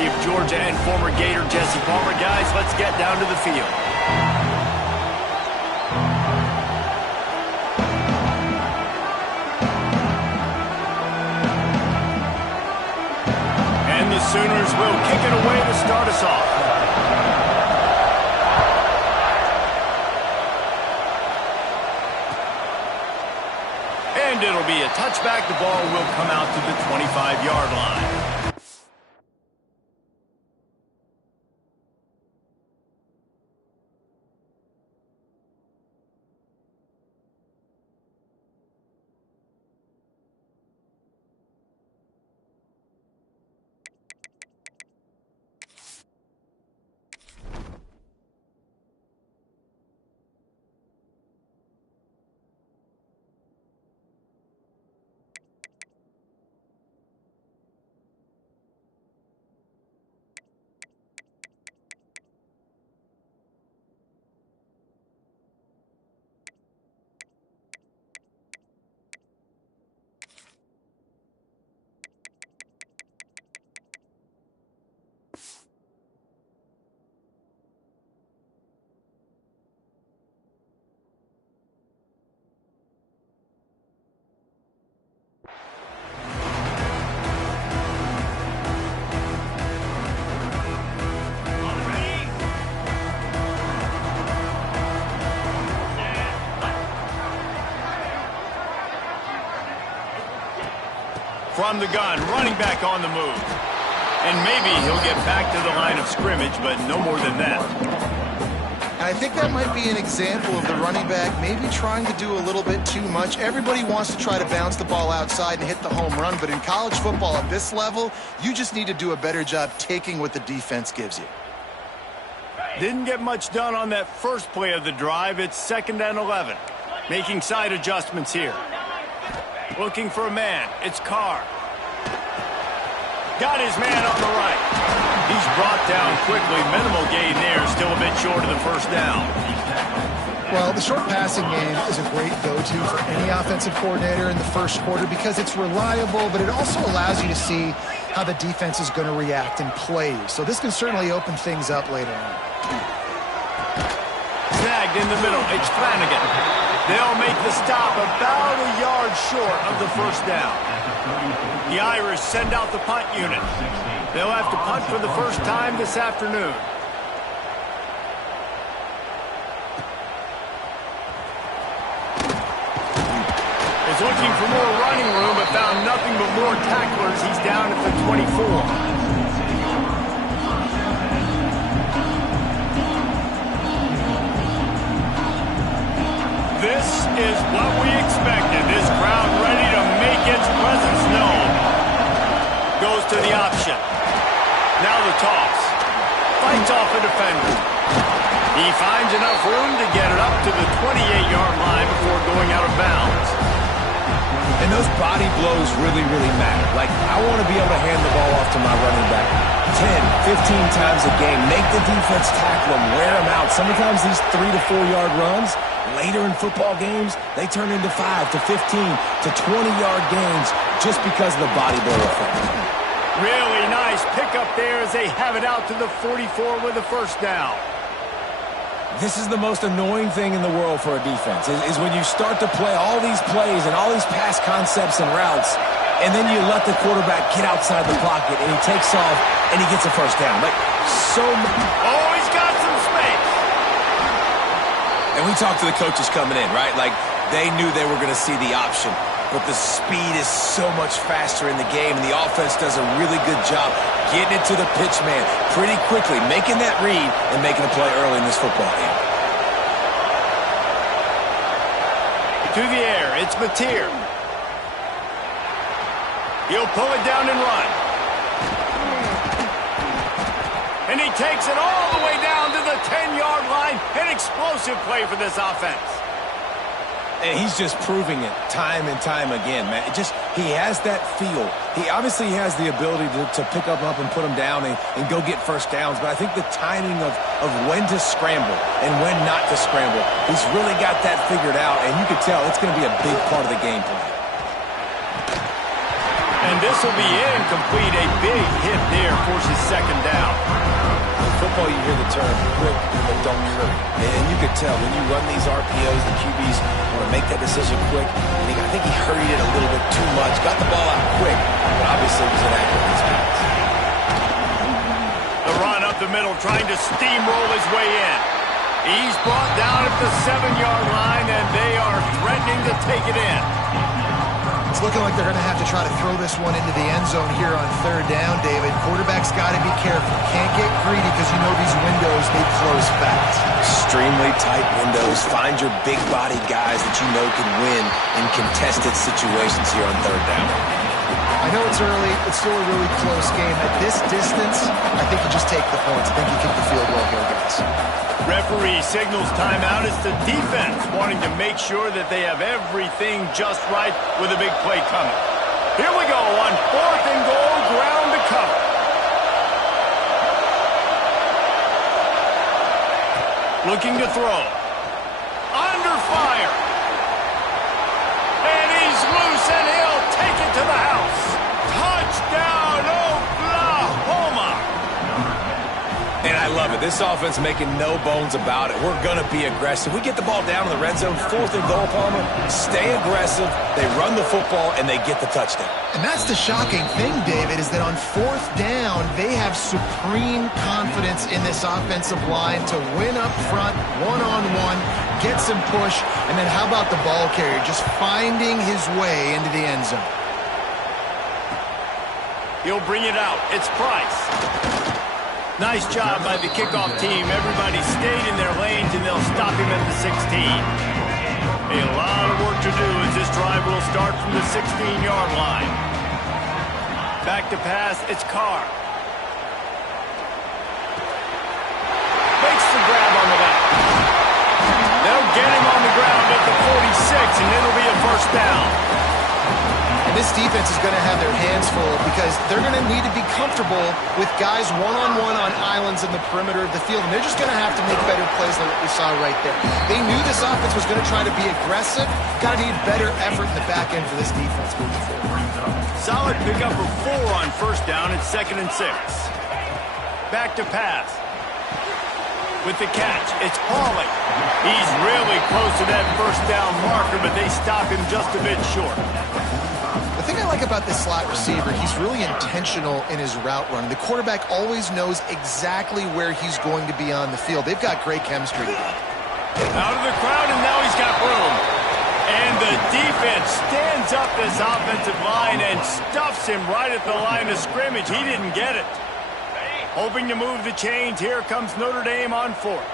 safety of Georgia and former Gator Jesse Palmer. Guys, let's get down to the field. And the Sooners will kick it away to start us off. And it'll be a touchback. The ball will come out to the 25-yard line. From the gun, running back on the move. And maybe he'll get back to the line of scrimmage, but no more than that. I think that might be an example of the running back maybe trying to do a little bit too much. Everybody wants to try to bounce the ball outside and hit the home run, but in college football at this level, you just need to do a better job taking what the defense gives you. Didn't get much done on that first play of the drive. It's 2nd and 11. Making side adjustments here. Looking for a man. It's Carr. Got his man on the right. He's brought down quickly. Minimal gain there. Still a bit short of the first down. Well, the short passing game is a great go-to for any offensive coordinator in the first quarter because it's reliable, but it also allows you to see how the defense is going to react in plays. So this can certainly open things up later on. Snagged in the middle. It's Flanagan. They'll make the stop about a yard short of the first down. The Irish send out the punt unit. They'll have to punt for the first time this afternoon. Is looking for more running room, but found nothing but more tacklers. He's down at the 24. This is what we expected. This crowd ready to make its presence known. Goes to the option. Now the toss. Fights off a defender. He finds enough room to get it up to the 28-yard line before going out of bounds. And those body blows really, really matter. Like, I want to be able to hand the ball off to my running back 10, 15 times a game. Make the defense tackle him, wear him out. Sometimes these 3 to 4 yard runs, later in football games, they turn into 5 to 15 to 20-yard gains just because of the body blow effect. Really nice pickup there as they have it out to the 44 with a first down. This is the most annoying thing in the world for a defense, is when you start to play all these plays and all these pass concepts and routes, and then you let the quarterback get outside the pocket, and he takes off, and he gets a first down. Like, so... Oh, he's got some space. And we talked to the coaches coming in, right? Like, they knew they were going to see the option. But the speed is so much faster in the game, and the offense does a really good job getting it to the pitch man pretty quickly, making that read and making a play early in this football game. To the air, it's Mateer. He'll pull it down and run. And he takes it all the way down to the 10-yard line. An explosive play for this offense. And he's just proving it time and time again, man. He has that feel. He obviously has the ability to pick up and put him down and go get first downs. But I think the timing of when to scramble and when not to scramble, he's really got that figured out. And you can tell it's going to be a big part of the game plan. And this will be incomplete. A big hit there forces second down. In football, you hear the term quick, but don't hurry. And you could tell when you run these RPOs, the QBs want to make that decision quick. I think he hurried it a little bit too much. Got the ball out quick, but obviously was inaccurate in his pass. The run up the middle, trying to steamroll his way in. He's brought down at the 7-yard line, and they are threatening to take it in. It's looking like they're going to have to try to throw this one into the end zone here on third down, David. Quarterback's got to be careful. Can't get greedy because you know these windows, they close fast. Extremely tight windows. Find your big-body guys that you know can win in contested situations here on third down. I know it's early. It's still a really close game. At this distance, I think you just take the points. I think you kick the field goal here, guys. Referee signals timeout. It's the defense wanting to make sure that they have everything just right with a big play coming. Here we go on 4th and goal, ground to cover. Looking to throw. Under fire. And he's loose, and he'll take it to the house. Touchdown, Oklahoma. And I love it. This offense making no bones about it. We're going to be aggressive. We get the ball down in the red zone, 4th and goal, Palmer. Stay aggressive. They run the football, and they get the touchdown. And that's the shocking thing, David, is that on 4th down, they have supreme confidence in this offensive line to win up front, one-on-one, get some push, and then how about the ball carrier just finding his way into the end zone? He'll bring it out. It's Price. Nice job by the kickoff team. Everybody stayed in their lanes, and they'll stop him at the 16. A lot of work to do as this drive will start from the 16-yard line. Back to pass, it's Carr. Makes the grab on the left. They'll get him on the ground at the 46, and it'll be a first down. And this defense is going to have their hands full because they're going to need to be comfortable with guys one-on-one on islands in the perimeter of the field. And they're just going to have to make better plays than what we saw right there. They knew this offense was going to try to be aggressive. Got to need better effort in the back end for this defense moving forward. Solid pickup of 4 on first down. It's 2nd and 6. Back to pass. With the catch, it's Pauling. He's really close to that first down marker, but they stop him just a bit short. The thing I like about this slot receiver, he's really intentional in his route running. The quarterback always knows exactly where he's going to be on the field. They've got great chemistry. Out of the crowd, and now he's got room. And the defense stands up this offensive line and stuffs him right at the line of scrimmage. He didn't get it. Hoping to move the chains. Here comes Notre Dame on 4th.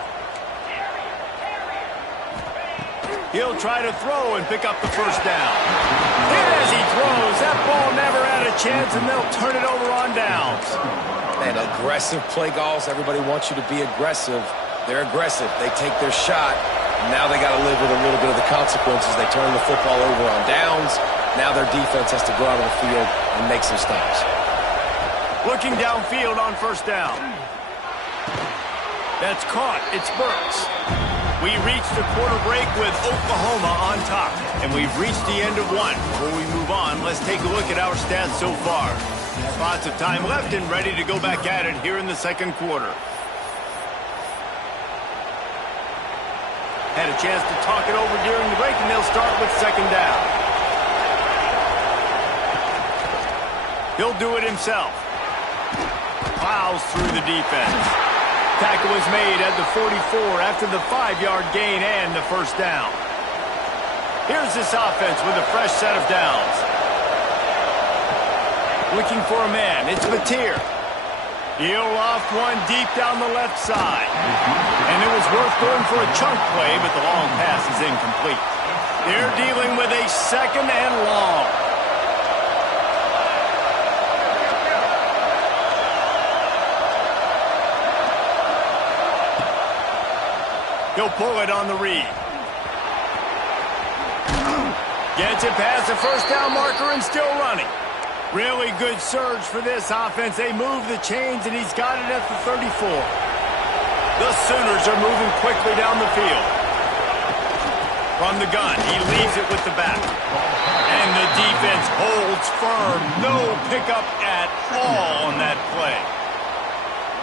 He'll try to throw and pick up the first down. Hit as he throws. That ball never had a chance, and they'll turn it over on downs. And aggressive play calls. Everybody wants you to be aggressive. They're aggressive. They take their shot. Now they got to live with a little bit of the consequences. They turn the football over on downs. Now their defense has to go out on the field and make some stops. Looking downfield on first down. That's caught. It's Burks. We reached the quarter break with Oklahoma on top, and we've reached the end of one. Before we move on, let's take a look at our stats so far. Lots of time left and ready to go back at it here in the second quarter. Had a chance to talk it over during the break, and they'll start with second down. He'll do it himself. Plows through the defense. Tackle was made at the 44 after the 5-yard gain and the first down. Here's this offense with a fresh set of downs. Looking for a man. It's Mateer. He'll loft one deep down the left side. And it was worth going for a chunk play, but the long pass is incomplete. They're dealing with a second and long. He'll pull it on the read. Gets it past the first down marker and still running. Really good surge for this offense. They move the chains, and he's got it at the 34. The Sooners are moving quickly down the field. From the gun, he leaves it with the back. And And the defense holds firm. No pickup at all on that play.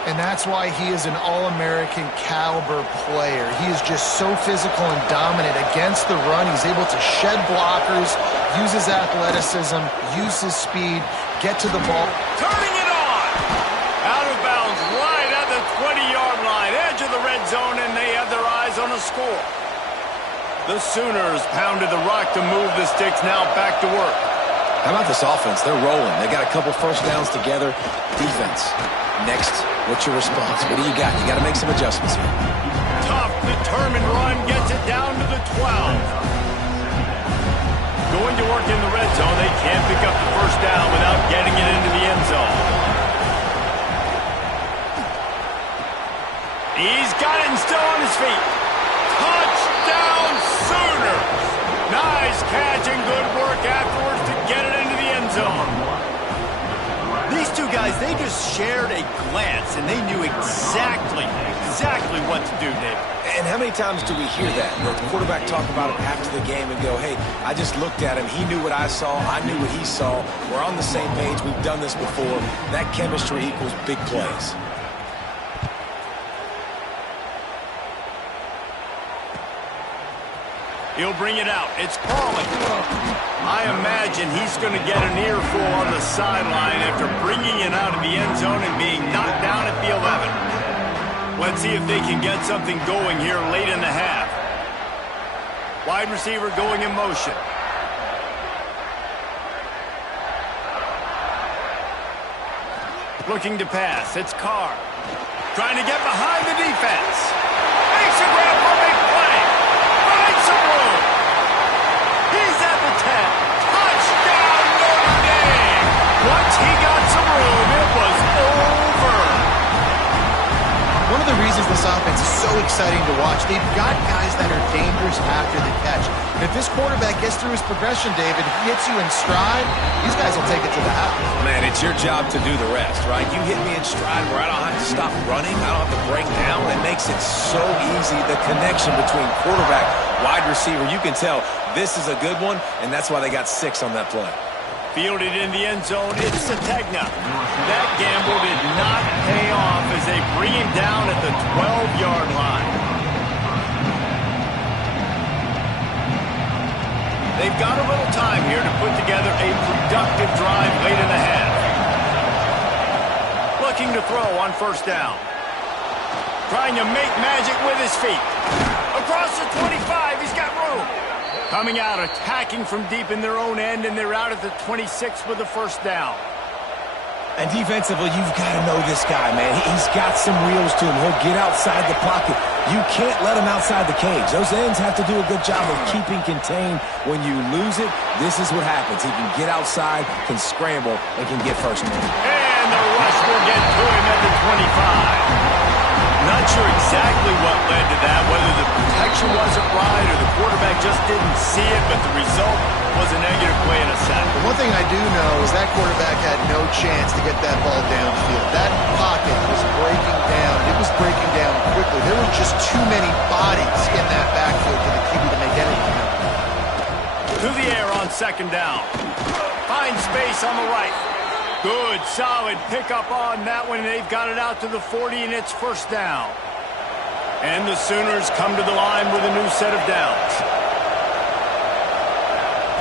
And that's why he is an All-American caliber player. He is just so physical and dominant against the run. He's able to shed blockers, use his athleticism, use his speed, get to the ball. Turning it on! Out of bounds, right at the 20-yard line, edge of the red zone, and they have their eyes on a score. The Sooners pounded the rock to move the sticks, now back to work. How about this offense? They're rolling. They got a couple first downs together. Defense. Next, what's your response? What do you got? You got to make some adjustments here. Tough, determined run gets it down to the 12. Going to work in the red zone. They can't pick up the first down without getting it into the end zone. He's got it and still on his feet. Touchdown Sooners! Nice catch and good work afterwards to get it into the end zone. These two guys, they just shared a glance, and they knew exactly what to do, David. And how many times do we hear that? The quarterback talk about it after the game and go, hey, I just looked at him. He knew what I saw. I knew what he saw. We're on the same page. We've done this before. That chemistry equals big plays. He'll bring it out. It's Crawley. I imagine he's going to get an earful on the sideline after bringing it out of the end zone and being knocked down at the 11. Let's see if they can get something going here late in the half. Wide receiver going in motion. Looking to pass. It's Carr. Trying to get behind the defense. Makes a grab for a big play. Some room. He's at the 10. Touchdown Notre Dame. Once he got some room, it was over. One of the reasons this offense is so exciting to watch, they've got guys that are dangerous after the catch. And if this quarterback gets through his progression, David, he hits you in stride, these guys will take it to the house. Man, it's your job to do the rest, right? You hit me in stride where I don't have to stop running. I don't have to break down. It makes it so easy. The connection between quarterback, wide receiver, you can tell this is a good one, and that's why they got 6 on that play. Fielded in the end zone, it's Sategna. That gamble did not pay off as they bring him down at the 12-yard line. They've got a little time here to put together a productive drive late in the half. Looking to throw on first down. Trying to make magic with his feet. Across the 25, he's got room. Coming out, attacking from deep in their own end, and they're out at the 26 with the first down. And defensively, you've got to know this guy, man. He's got some wheels to him. He'll get outside the pocket. You can't let him outside the cage. Those ends have to do a good job of keeping contained. When you lose it, this is what happens. He can get outside, can scramble, and can get first down. And the rush will get to him at the 25. Not sure exactly what led to that, whether the protection wasn't right or the quarterback just didn't see it, but the result was a negative play in a sack. The one thing I do know is that quarterback had no chance to get that ball downfield. That pocket was breaking down. It was breaking down quickly. There were just too many bodies in that backfield for the QB to make anything happen. To the air on second down. Finds space on the right. Good, solid pickup on that one. They've got it out to the 40, and it's first down. And the Sooners come to the line with a new set of downs.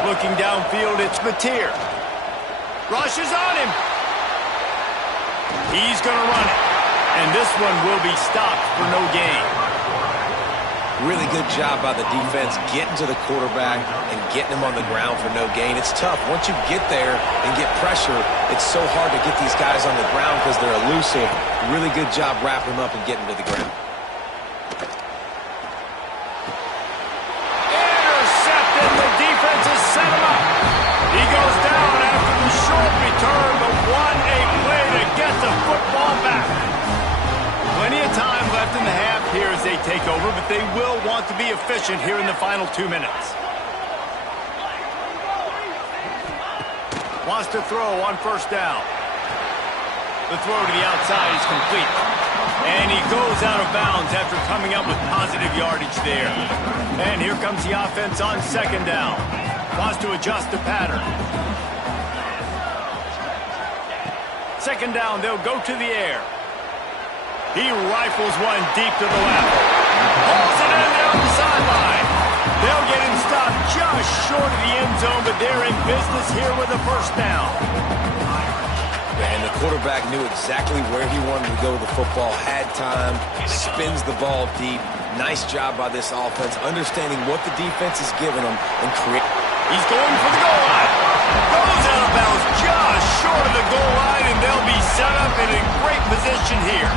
Looking downfield, it's Mateer. Rushes on him. He's going to run it. And this one will be stopped for no gain. Really good job by the defense getting to the quarterback and getting him on the ground for no gain. It's tough. Once you get there and get pressure, it's so hard to get these guys on the ground because they're elusive. Really good job wrapping them up and getting to the ground. Intercepted. The defense has set him up. He goes down after the short return, but what a play to get the football back. Plenty of time left in the half here as they take over, but they will want to be efficient here in the final 2 minutes. Wants to throw on first down. The throw to the outside is complete. And he goes out of bounds after coming up with positive yardage there. And here comes the offense on second down. Wants to adjust the pattern. Second down, they'll go to the air. He rifles one deep to the left. Pulls it in down the sideline. They'll get him stopped just short of the end zone, but they're in business here with a first down. And the quarterback knew exactly where he wanted to go with the football, had time, spins the ball deep. Nice job by this offense, understanding what the defense is giving them and create. He's going for the goal line. Goes out of bounds just short of the goal line, and they'll be set up in a great position here.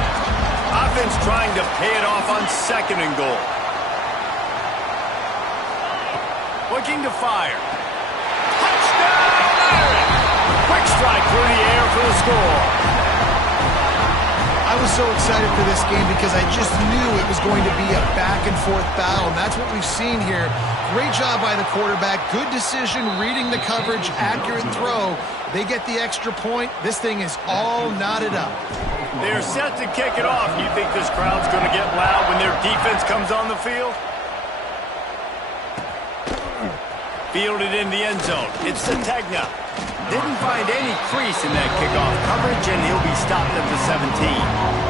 Offense trying to pay it off on second and goal. Looking to fire. Touchdown, Aaron! Quick strike through the air for the score. I was so excited for this game because I just knew it was going to be a back-and-forth battle, and that's what we've seen here. Great job by the quarterback. Good decision, reading the coverage, accurate throw. They get the extra point. This thing is all knotted up. They're set to kick it off. You think this crowd's going to get loud when their defense comes on the field? Fielded in the end zone. It's Ncaa. Didn't find any crease in that kickoff coverage, and he'll be stopped at the 17.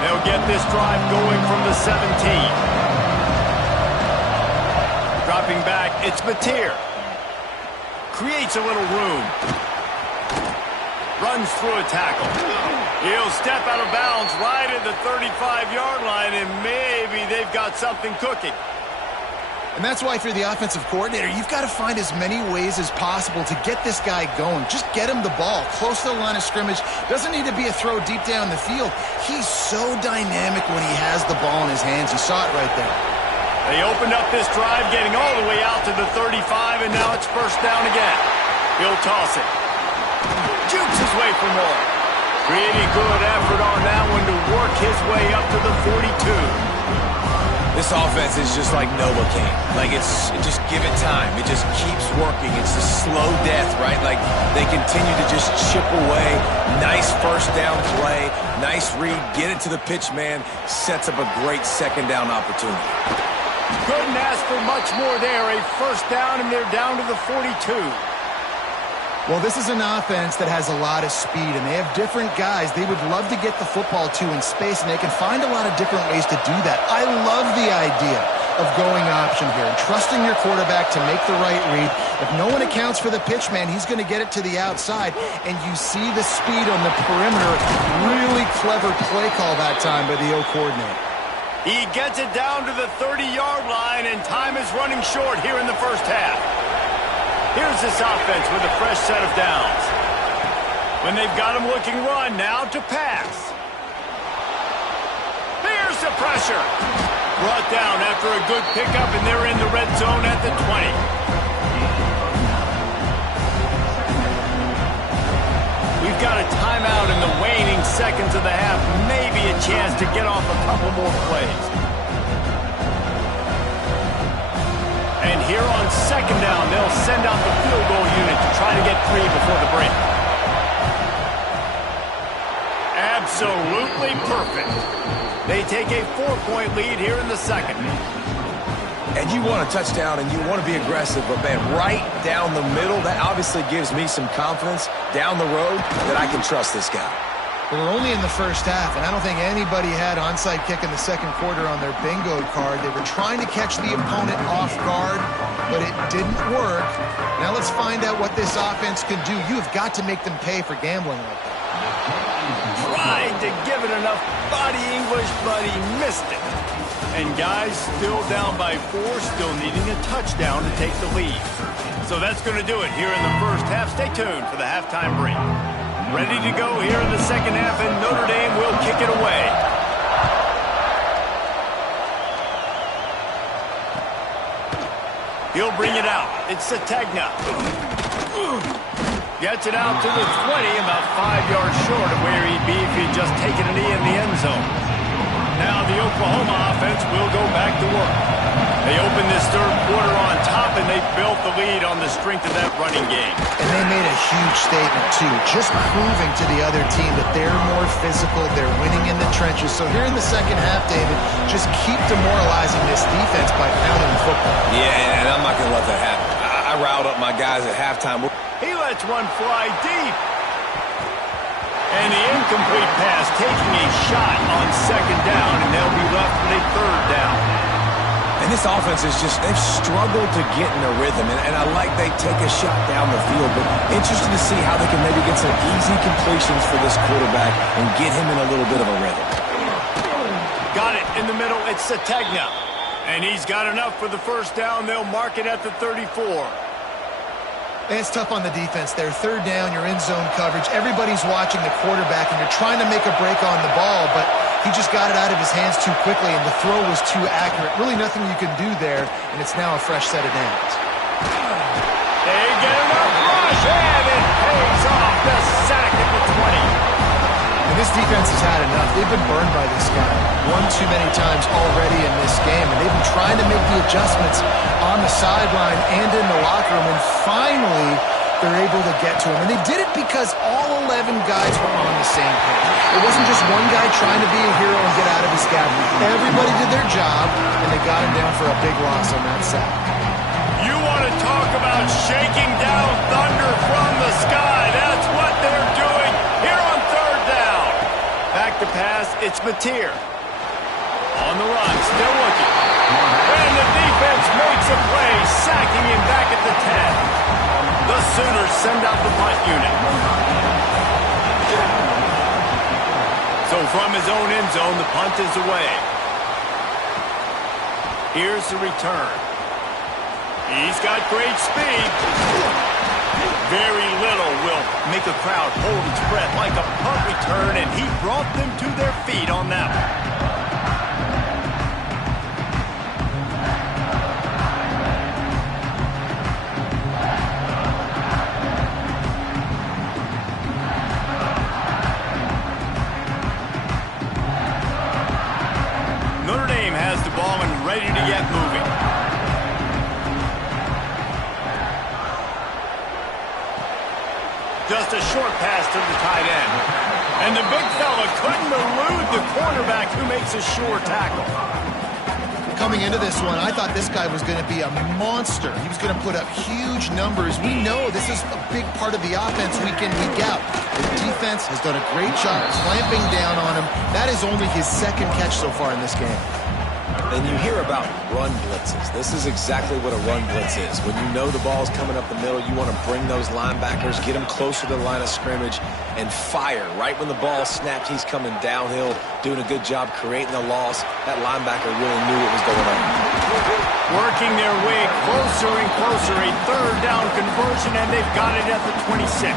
They'll get this drive going from the 17. Dropping back, it's Mateer. Creates a little room. Runs through a tackle. He'll step out of bounds right at the 35-yard line, and maybe they've got something cooking. And that's why, if you're the offensive coordinator, you've got to find as many ways as possible to get this guy going. Just get him the ball close to the line of scrimmage. Doesn't need to be a throw deep down the field. He's so dynamic when he has the ball in his hands. You saw it right there. They opened up this drive, getting all the way out to the 35, and now it's first down again. He'll toss it. Jukes his way for more. Pretty good effort on that one to work his way up to the 42. This offense is just like Novocaine. Like, just give it time. It just keeps working. It's a slow death, right? Like, they continue to just chip away. Nice first down play. Nice read. Get it to the pitch man. Sets up a great second down opportunity. Couldn't ask for much more there. A first down, and they're down to the 42. Well, this is an offense that has a lot of speed, and they have different guys they would love to get the football to in space, and they can find a lot of different ways to do that. I love the idea of going option here and trusting your quarterback to make the right read. If no one accounts for the pitch man, he's going to get it to the outside, and you see the speed on the perimeter. Really clever play call that time by the O coordinator. He gets it down to the 30-yard line, and time is running short here in the first half. Here's this offense with a fresh set of downs. When they've got him looking run, now to pass. Here's the pressure. Brought down after a good pickup, and they're in the red zone at the 20. We've got a timeout in the waning seconds of the half. Maybe a chance to get off a couple more plays. And here on second down, they'll send out the field goal unit to try to get free before the break. Absolutely perfect. They take a 4-point lead here in the second. And you want a touchdown and you want to be aggressive, but man, right down the middle, that obviously gives me some confidence down the road that I can trust this guy. Well, we're only in the first half, and I don't think anybody had onside kick in the second quarter on their bingo card. They were trying to catch the opponent off guard, but it didn't work. Now let's find out what this offense can do. You have got to make them pay for gambling like that. Tried to give it enough body English, but he missed it. And guys, still down by 4, still needing a touchdown to take the lead. So that's going to do it here in the first half. Stay tuned for the halftime break. Ready to go here in the second half, and Notre Dame will kick it away. He'll bring it out. It's Ncaa. Gets it out to the 20, about 5 yards short of where he'd be if he'd just taken a knee in the end zone. Now the Oklahoma offense will go back to work. They opened this third quarter on top, and they built the lead on the strength of that running game. And they made a huge statement, too, just proving to the other team that they're more physical, they're winning in the trenches. So here in the second half, David, just keep demoralizing this defense by pounding the football. Yeah, and I'm not going to let that happen. I riled up my guys at halftime. He lets one fly deep. And the incomplete pass taking a shot on second down, and they'll be left with a third down. And this offense is just, they've struggled to get in a rhythm. And I like they take a shot down the field, but interested to see how they can maybe get some easy completions for this quarterback and get him in a little bit of a rhythm. Got it in the middle. It's Ncaa. And he's got enough for the first down. They'll mark it at the 34. And it's tough on the defense there. Third down, you're in zone coverage. Everybody's watching the quarterback, and you're trying to make a break on the ball, but he just got it out of his hands too quickly, and the throw was too accurate. Really nothing you can do there, and it's now a fresh set of downs. They get enough rush, and it pays off. The sack at the 20. And this defense has had enough. They've been burned by this guy one too many times already in this game, and they've been trying to make the adjustments on the sideline and in the locker room, and finally they're able to get to him. And they did it because all 11 guys were on the same page. It wasn't just one guy trying to be a hero and get out of his gap. Everybody did their job, and they got him down for a big loss on that sack. You want to talk about shaking down thunder from the sky. That's what they're doing here on third down. Back to pass, it's Mateer. On the run, still looking. And the defense makes a play, sacking him back at the 10. The Sooners send out the punt unit. So from his own end zone, the punt is away. Here's the return. He's got great speed. Very little will make a crowd hold its breath like a punt return, and he brought them to their feet on that one. Notre Dame has the ball and ready to get moving. Just a short pass to the tight end. And the big fella couldn't elude the cornerback who makes a sure tackle. Coming into this one, I thought this guy was going to be a monster. He was going to put up huge numbers. We know this is a big part of the offense week in, week out. The defense has done a great job clamping down on him. That is only his second catch so far in this game. And you hear about run blitzes. This is exactly what a run blitz is. When you know the ball's coming up the middle, you want to bring those linebackers, get them closer to the line of scrimmage, and fire. Right when the ball snapped, he's coming downhill, doing a good job creating the loss. That linebacker really knew what was going on. Working their way closer and closer, a third down conversion, and they've got it at the 26.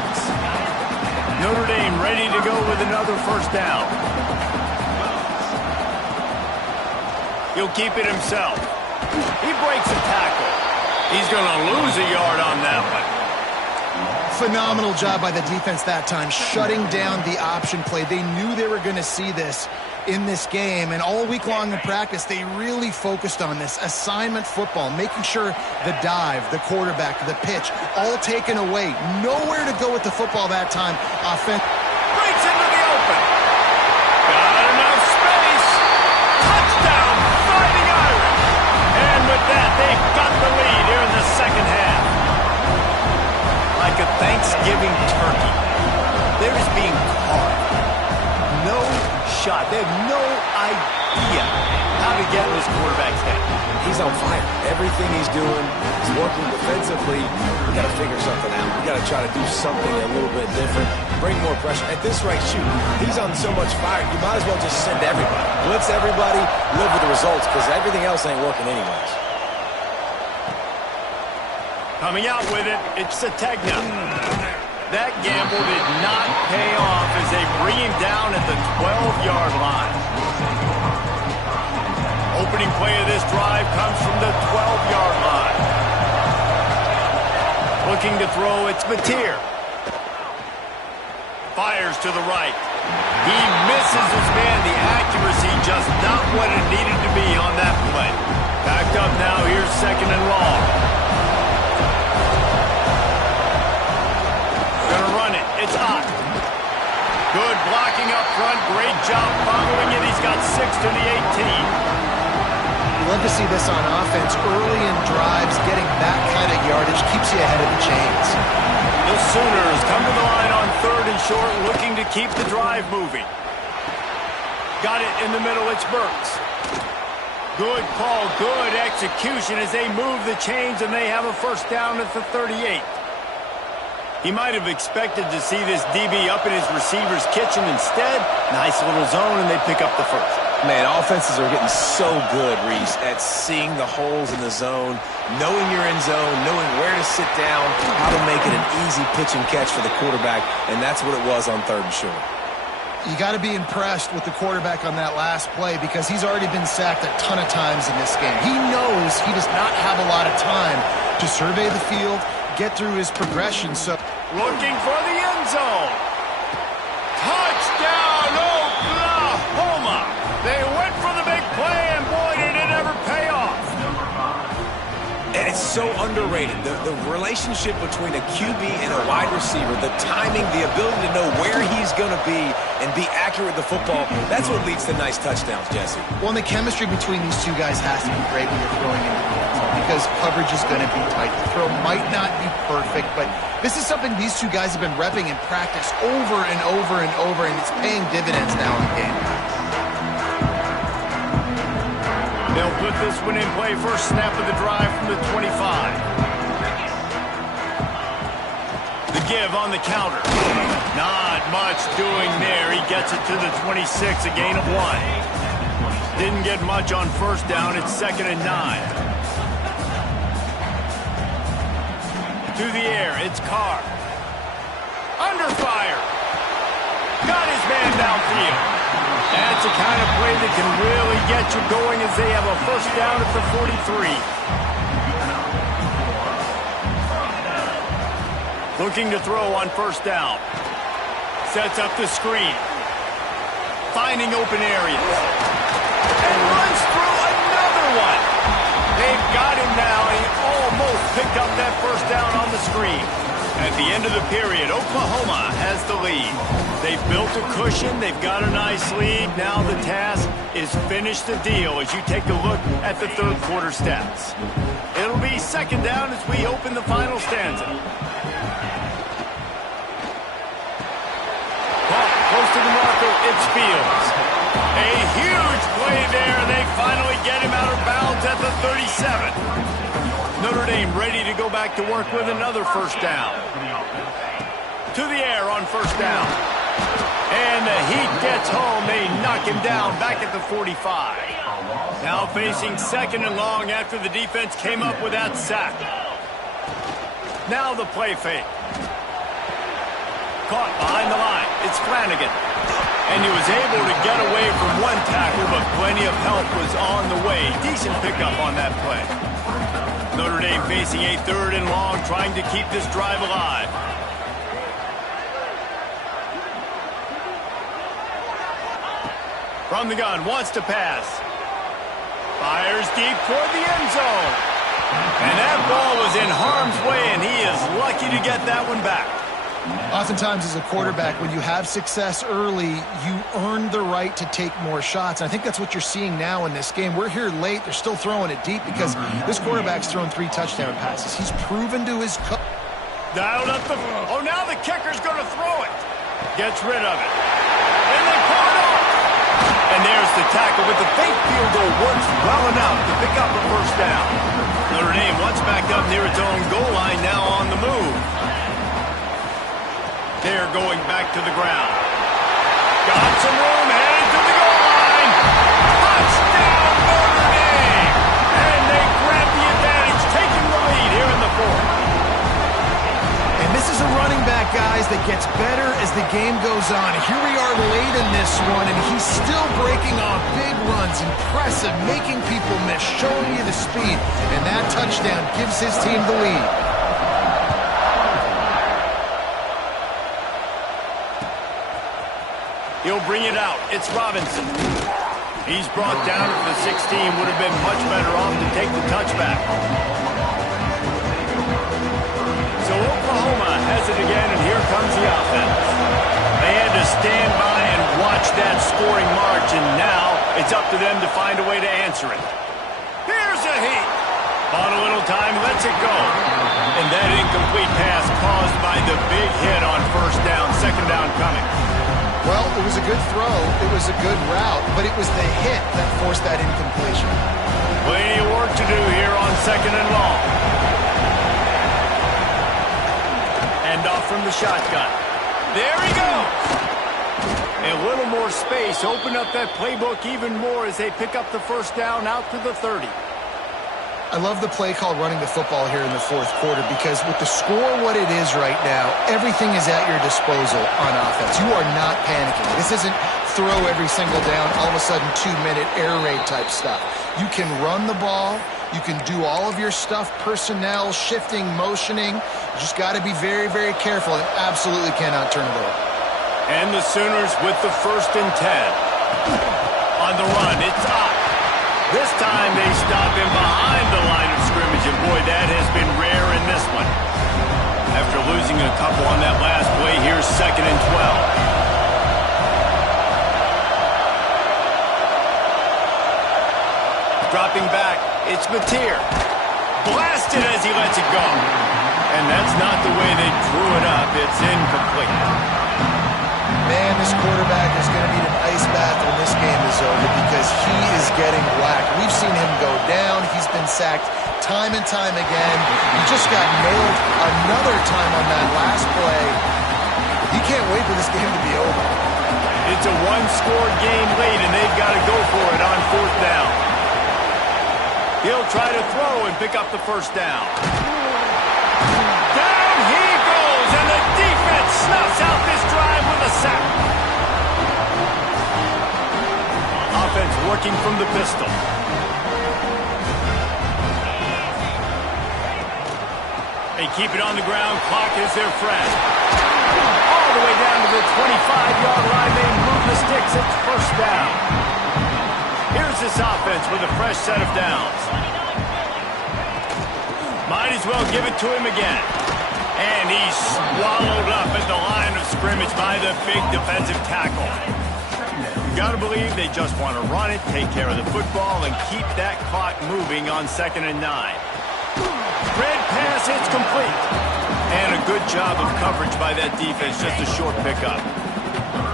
Notre Dame ready to go with another first down. He'll keep it himself. He breaks a tackle. He's going to lose a yard on that one. Phenomenal job by the defense that time, shutting down the option play. They knew they were going to see this in this game, and all week long in practice, they really focused on this assignment football, making sure the dive, the quarterback, the pitch, all taken away. Nowhere to go with the football that time. Offense breaks into the open. Got enough space. Touchdown, Fighting Irish. And with that, they've got the lead here in the second half. Like a Thanksgiving turkey, they're just being carved. No shot. They have no idea how to get in this quarterback's head. He's on fire. Everything he's doing is working defensively. We got to figure something out. We got to try to do something a little bit different. Bring more pressure. At this rate, shoot, he's on so much fire, you might as well just send everybody. Blitz everybody, live with the results, because everything else ain't working anyways. Coming out with it, it's Ncaa. That gamble did not pay off as they bring him down at the 12-yard line. Opening play of this drive comes from the 12-yard line. Looking to throw, it's Mateer. Fires to the right. He misses his man. The accuracy just not what it needed to be on that play. Backed up now. Here's second and long. Gonna run it. It's Ncaa. Good blocking up front. Great job following it. He's got 6 to the 18. You love to see this on offense. Early in drives, getting that kind of yardage keeps you ahead of the chains. The Sooners come to the line on 3rd and short, looking to keep the drive moving. Got it in the middle. It's Burks. Good call, good execution as they move the chains, and they have a first down at the 38. He might have expected to see this DB up in his receiver's kitchen. Instead, nice little zone, and they pick up the first. Man, offenses are getting so good, Reese, at seeing the holes in the zone, knowing you're in zone, knowing where to sit down, how to make it an easy pitch and catch for the quarterback, and that's what it was on 3rd and short. You got to be impressed with the quarterback on that last play because he's already been sacked a ton of times in this game. He knows he does not have a lot of time to survey the field, get through his progression. So looking for the end zone. Touchdown, Oklahoma! They went for the big play, and boy, did it ever pay off. And it's so underrated. The relationship between a QB and a wide receiver, the timing, the ability to know where he's going to be and be accurate with the football, that's what leads to nice touchdowns, Jesse. Well, and the chemistry between these two guys has to be great when you're throwing into the end zone because coverage is going to be tight. The throw might not be perfect, but this is something these two guys have been repping in practice over and over and over, and it's paying dividends now in the game. They'll put this one in play. First snap of the drive from the 25. The give on the counter. Not much doing there. He gets it to the 26, a gain of 1. Didn't get much on first down. It's 2nd and 9. To the air. It's Carr. Under fire. Got his man downfield. That's the kind of play that can really get you going as they have a first down at the 43. Looking to throw on first down. Sets up the screen. Finding open areas. And runs through another one. They've got him now. He almost picked up that first down on the screen. At the end of the period, Oklahoma has the lead. They've built a cushion. They've got a nice lead. Now the task is finish the deal as you take a look at the 3rd quarter stats. It'll be 2nd down as we open the final stanza. Close to the marker, it's Fields. A huge play there. They finally get him out of bounds at the 37. Notre Dame ready to go back to work with another first down. To the air on first down. And the heat gets home. They knock him down back at the 45. Now facing 2nd and long after the defense came up with that sack. Now the play fake. Caught behind the line. It's Flanagan. And he was able to get away from one tackle, but plenty of help was on the way. Decent pickup on that play. Notre Dame facing a 3rd and long, trying to keep this drive alive. From the gun, wants to pass. Fires deep toward the end zone. And that ball was in harm's way, and he is lucky to get that one back. Oftentimes as a quarterback, when you have success early, you earn the right to take more shots. And I think that's what you're seeing now in this game. We're here late. They're still throwing it deep because this quarterback's thrown 3 touchdown passes. He's proven to his dialed up the... Oh, now the kicker's going to throw it. Gets rid of it. And they pull it off. And there's the tackle, but the fake field goal works well enough to pick up a first down. Notre Dame once back up near its own goal line, now on the move. They're going back to the ground. Got some room, headed to the goal line. Touchdown, Notre Dame! And they grab the advantage, taking the lead here in the 4th. And this is a running back, guys, that gets better as the game goes on. Here we are late in this one, and he's still breaking off big runs. Impressive, making people miss, showing you the speed. And that touchdown gives his team the lead. He'll bring it out. It's Robinson. He's brought down at the 16. Would have been much better off to take the touchback. So Oklahoma has it again, and here comes the offense. They had to stand by and watch that scoring march, and now it's up to them to find a way to answer it. Here's a heat. On a little time, lets it go. And that incomplete pass caused by the big hit on first down, second down coming. Well, it was a good throw. It was a good route, but it was the hit that forced that incompletion. Plenty of work to do here on second and long. And off from the shotgun. There he goes. A little more space. Open up that playbook even more as they pick up the first down out to the 30. I love the play call running the football here in the fourth quarter because with the score what it is right now, everything is at your disposal on offense. You are not panicking. This isn't throw every single down, all of a sudden 2-minute air raid type stuff. You can run the ball. You can do all of your stuff, personnel, shifting, motioning. You just got to be very, very careful and absolutely cannot turn it over. And the Sooners with the 1st and 10. On the run, it's up. This time they stop him behind the line of scrimmage, and boy, that has been rare in this one. After losing a couple on that last play, here's 2nd and 12. Dropping back, it's Mateer. Blasted as he lets it go. And that's not the way they drew it up. It's incomplete. Man, this quarterback is going to need an ice bath when this game is over because he is getting whacked. We've seen him go down. He's been sacked time and time again. He just got nailed another time on that last play. He can't wait for this game to be over. It's a one-score game late, and they've got to go for it on 4th down. He'll try to throw and pick up the first down. Down he goes, and the defense snuffs out this drive with a sack. Offense working from the pistol. They keep it on the ground. Clock is their friend. All the way down to the 25-yard line. They move the sticks. It's first down. Here's this offense with a fresh set of downs. Might as well give it to him again. And he's swallowed up at the line of scrimmage by the big defensive tackle. You got to believe they just want to run it, take care of the football, and keep that clock moving on 2nd and 9. Red pass, it's complete. And a good job of coverage by that defense, just a short pickup.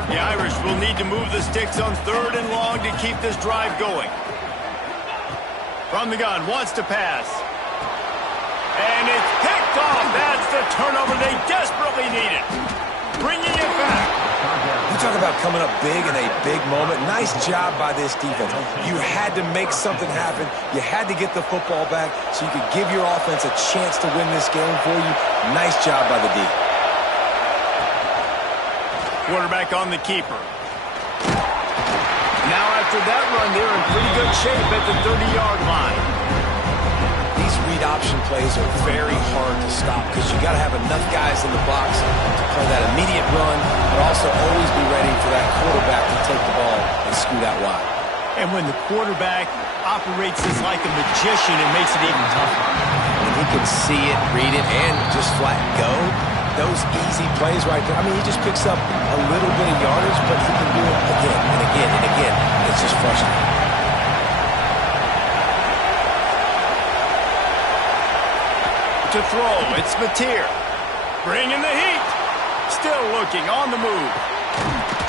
The Irish will need to move the sticks on 3rd and long to keep this drive going. From the gun, wants to pass. And it's picked off. That's the turnover they desperately needed. Bringing it back. You talk about coming up big in a big moment. Nice job by this defense. You had to make something happen. You had to get the football back so you could give your offense a chance to win this game for you. Nice job by the D. Quarterback on the keeper. Now after that run, they're in pretty good shape at the 30-yard line. These read option plays are very hard to stop because you got to have enough guys in the box to play that immediate run, but also always be ready for that quarterback to take the ball and scoot out wide. And when the quarterback operates as like a magician, it makes it even tougher. When he can see it, read it, and just flat go, those easy plays right there. I mean, he just picks up a little bit of yardage, but he can do it again and again and again. It's just frustrating. To throw, it's Mateer. Bringing the heat. Still looking, on the move.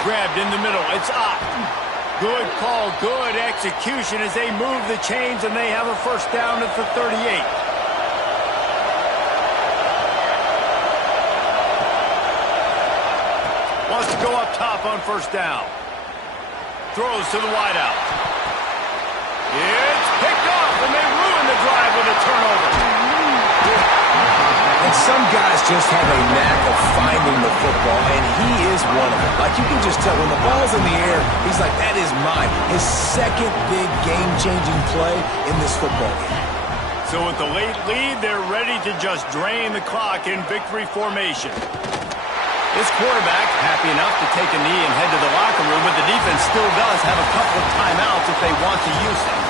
Grabbed in the middle, it's up. Good call, good execution as they move the chains and they have a first down at the 38. Wants to go up top on first down. Throws to the wideout. It's picked off and they ruin the drive with a turnover. And some guys just have a knack of finding the football, and he is one of them. Like, you can just tell when the ball's in the air, he's like, that is mine. His second big game-changing play in this football game. So with the late lead, they're ready to just drain the clock in victory formation. This quarterback happy enough to take a knee and head to the locker room, but the defense still does have a couple of timeouts if they want to use them.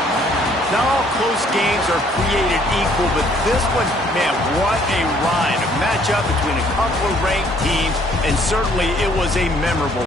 Not all close games are created equal, but this one, man, what a ride. A matchup between a couple of ranked teams, and certainly it was a memorable